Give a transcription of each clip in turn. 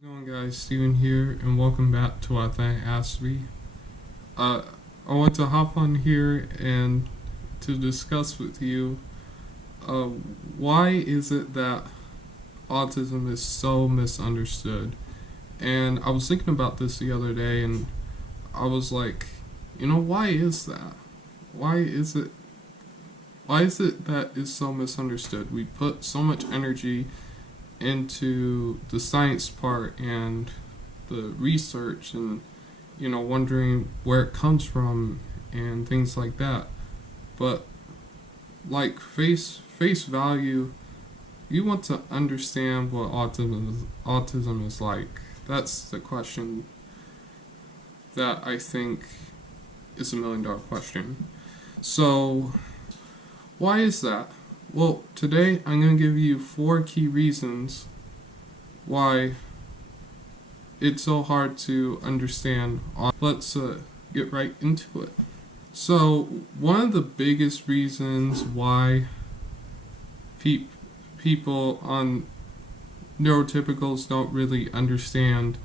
How's it going, guys? Steven here, and welcome back to Aspie. I want to hop on here and to discuss with you uh, why is it that autism is so misunderstood. And I was thinking about this the other day, and I was like, why is that? Why is it? Why is it that is so misunderstood? We put so much energy into the science part and the research and wondering where it comes from and things like that, but like face value, you want to understand what autism is like. That's the question that I think is $1 million question. So why is that? Well, today I'm going to give you 4 key reasons why it's so hard to understand. Let's get right into it. So, one of the biggest reasons why people on neurotypicals don't really understand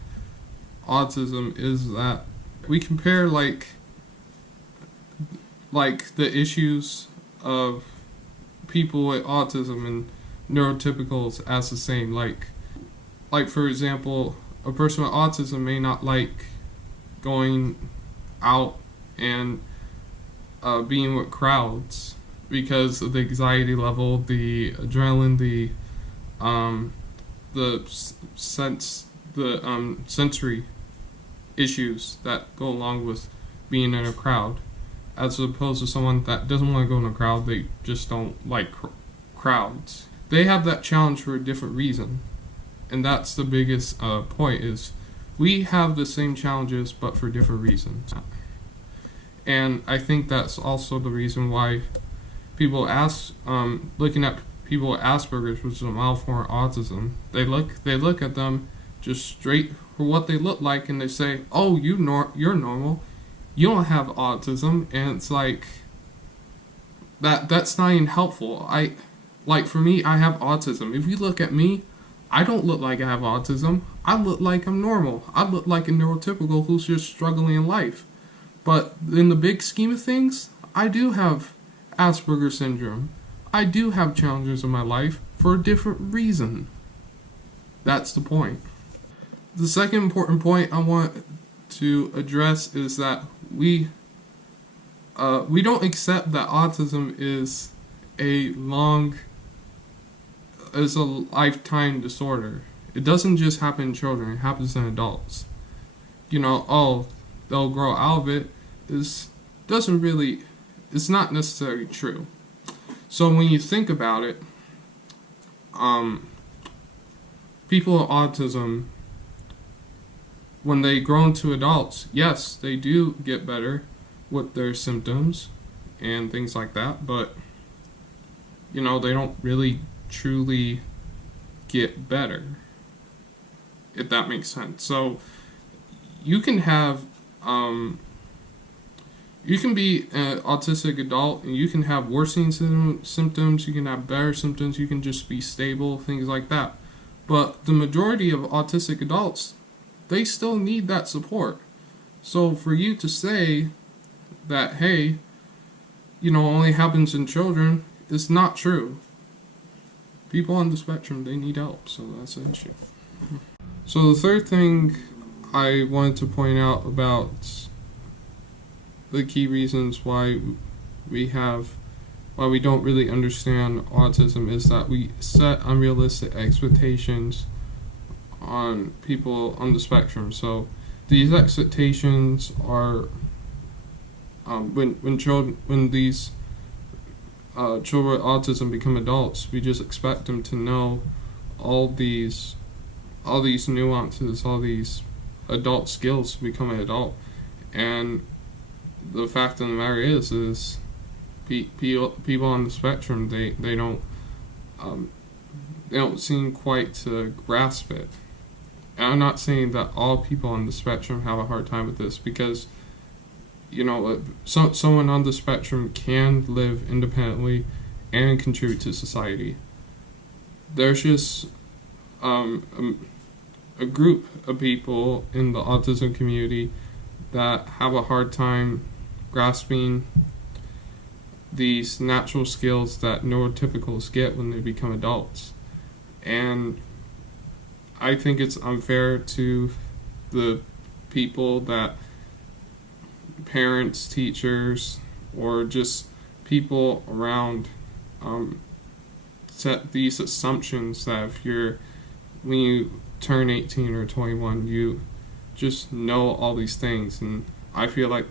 autism is that we compare like the issues of people with autism and neurotypicals as the same. Like for example, a person with autism may not like going out and being with crowds because of the anxiety level, the adrenaline, the sensory issues that go along with being in a crowd, as opposed to someone that doesn't want to go in a crowd. They just don't like crowds. They have that challenge for a different reason, and that's the biggest point, is we have the same challenges but for different reasons. And I think that's also the reason why people looking at people with Asperger's, which is a mild form of autism, they look at them just straight for what they look like, and they say, "Oh, you're normal. You don't have autism." And it's like that's not even helpful. For me, I have autism. If you look at me, I don't look like I have autism. I look like I'm normal. I look like a neurotypical who's just struggling in life. But in the big scheme of things, I do have Asperger's syndrome. I do have challenges in my life for a different reason. That's the point. The second important point I want to address is that we don't accept that autism is a lifetime disorder. It doesn't just happen in children, it happens in adults. They'll grow out of it. It's not necessarily true. So when you think about it, people with autism, when they grow into adults, yes, they do get better with their symptoms and things like that, but they don't really truly get better, if that makes sense. So you can be an autistic adult and you can have worsening symptoms, you can have better symptoms, you can just be stable, things like that. But the majority of autistic adults, they still need that support. So for you to say that, hey, only happens in children, is not true. People on the spectrum, they need help, so that's an issue. So the third thing I wanted to point out about the key reasons why we don't really understand autism is that we set unrealistic expectations on people on the spectrum. So these expectations are when these children with autism become adults, we just expect them to know all these nuances, all these adult skills to become an adult. And the fact of the matter is people on the spectrum, they don't seem quite to grasp it. And I'm not saying that all people on the spectrum have a hard time with this, because someone on the spectrum can live independently and contribute to society. There's just a group of people in the autism community that have a hard time grasping these natural skills that neurotypicals get when they become adults. And I think it's unfair to the people that parents, teachers, or just people around set these assumptions that when you turn 18 or 21, you just know all these things. And I feel like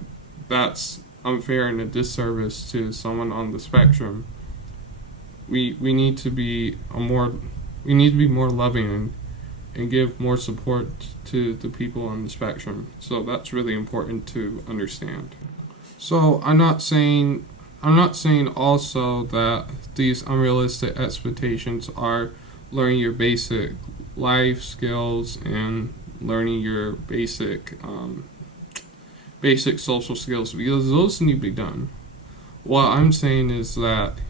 that's unfair and a disservice to someone on the spectrum. We need to be more loving and give more support to the people on the spectrum. So that's really important to understand. So I'm not saying also that these unrealistic expectations are learning your basic life skills and learning your basic social skills, because those need to be done. What I'm saying is that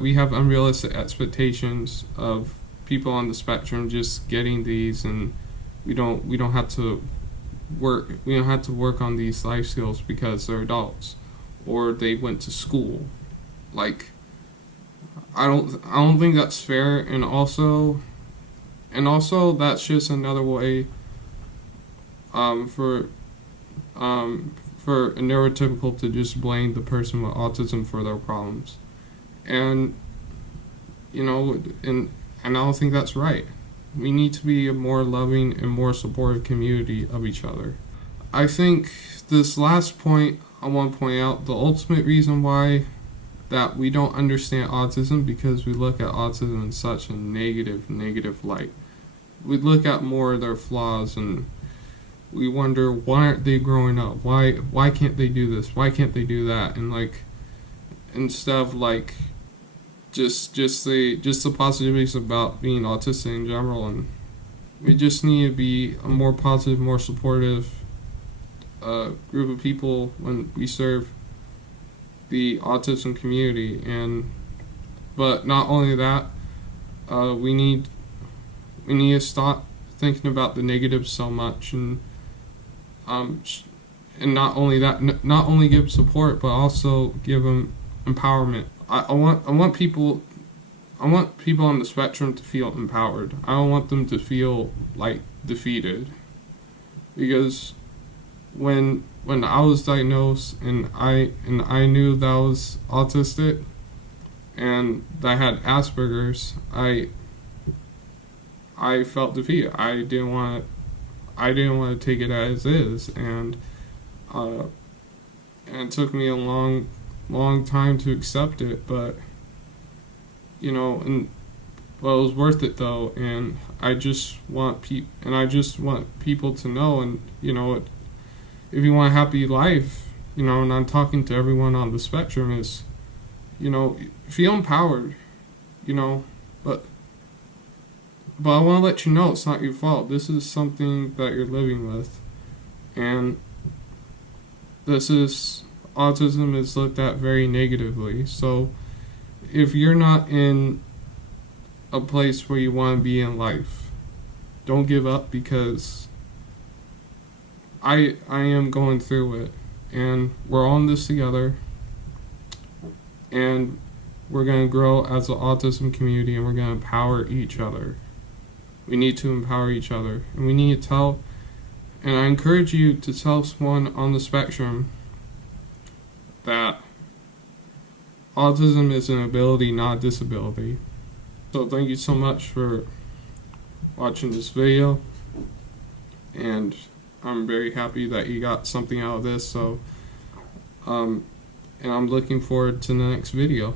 we have unrealistic expectations of people on the spectrum just getting these, and we don't have to work on these life skills because they're adults or they went to school. Like, I don't think that's fair, and also that's just another way for a neurotypical to just blame the person with autism for their problems. And and I don't think that's right. We need to be a more loving and more supportive community of each other. I think this last point I want to point out, the ultimate reason why that we don't understand autism, because we look at autism in such a negative light. We look at more of their flaws and we wonder, why aren't they growing up? Why can't they do this? Why can't they do that? And instead of just the positivities about being autistic in general. And we just need to be a more positive, more supportive group of people when we serve the autism community. But not only that, we need to stop thinking about the negatives so much, and not only that, not only give support, but also give them empowerment. I want people on the spectrum to feel empowered. I don't want them to feel defeated, because when I was diagnosed and I knew that I was autistic and that I had Asperger's, I felt defeated. I didn't want to take it as is, and it took me a long time to accept it, but it was worth it though. And I just want people to know, and if you want a happy life, and I'm talking to everyone on the spectrum, is feel empowered, but I want to let you know it's not your fault. This is something that you're living with, and autism is looked at very negatively. So if you're not in a place where you want to be in life, don't give up, because I am going through it, and we're all in this together, and we're going to grow as an autism community, and we're going to empower each other. We need to empower each other, and we need to tell, and I encourage you to tell someone on the spectrum that autism is an ability, not a disability. So thank you so much for watching this video, and I'm very happy that you got something out of this. So and I'm looking forward to the next video.